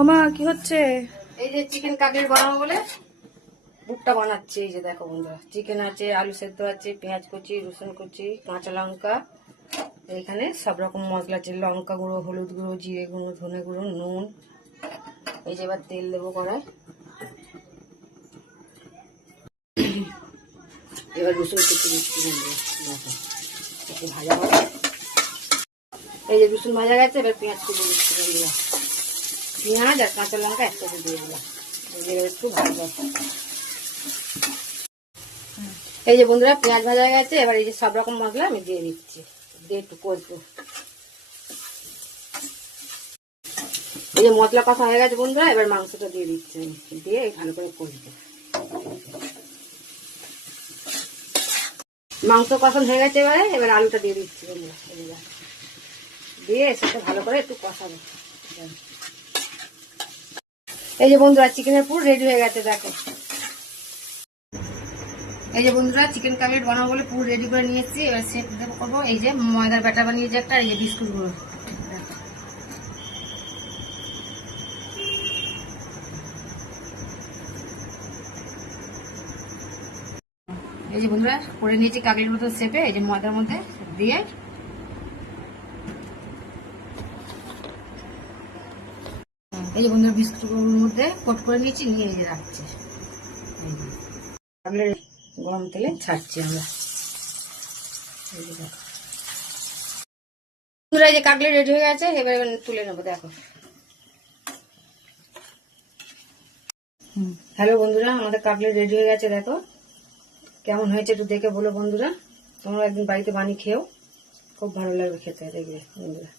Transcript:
ওমা কি হচ্ছে? এই যে চিকেন কাটলেট বানাবো বলে বুকটা বানাচ্ছি। এই যে দেখো বন্ধুরা, চিকেন আছে, আলু সেদ্ধ আছে, পেঁয়াজ কুচি, রসুন কুচি, কাঁচা লঙ্কা, এখানে সব রকম মশলা আছে, লঙ্কা গুঁড়ো, হলুদ গুঁড়ো, জিরে গুঁড়ো, ধনে গুঁড়ো, নুন। এই যে এবার তেল দেবো কড়াই। এবার রসুন কুচি দিচ্ছি দেখো, একটু ভাজা হবে। এই যে রসুন ভাজা গেছে, এবার পেঁয়াজ কুচি দিচ্ছি বন্ধুরা। পেঁয়াজ আর কাঁচা লঙ্কা একসাথে দিয়ে দিলাম, একটু ভাজা। এই যে বন্ধুরা পেঁয়াজ ভাজা গেছে, এবার এই যে সব রকম মশলা আমি দিয়ে দিচ্ছি, দিয়ে একটু কষবো। এই যে মশলা কষা হয়ে গেছে বন্ধুরা, এবার মাংসটা দিয়ে দিচ্ছি, দিয়ে ভালো করে কষবো। মাংস কষানো হয়ে গেছে, এবার আলুটা দিয়ে দিচ্ছি বন্ধুরা, দিয়ে এর সাথে ভালো করে একটু কষাবো। এই যে বন্ধুরা চিকেনের পুরো রেডি হয়ে গেছে দেখো। এই যে বন্ধুরা চিকেন কাটলেট বানাবো বলে পুরো রেডি করে নিয়েছি। এবার সেট করবো। এই যে ময়দার ব্যাটা বানিয়েছি একটা, এই যে বিস্কুট গুলো। এই যে বন্ধুরা করে নিয়েছি কাটলেট মতো শেপে, এই যে ময়দার মধ্যে দিয়ে এই যে বন্ধুরা বিস্কুটগুলোর মধ্যে কোট করে নিয়েছি, নিয়ে এই যে রাখছি। কাটলেট গরম তেলে ছাড়ছি আমরা। এই যে দেখো বন্ধুরা, এই যে কাটলেট রেডি হয়ে গেছে, এবার তুলে নেবো দেখো। হ্যালো বন্ধুরা, আমাদের কাটলেট রেডি হয়ে গেছে দেখো। কেমন হয়েছে একটু দেখে বলো বন্ধুরা। তোমরা একদিন বাড়িতে বানিয়ে খেও, খুব ভালো লাগবে খেতে, দেখবে বন্ধুরা।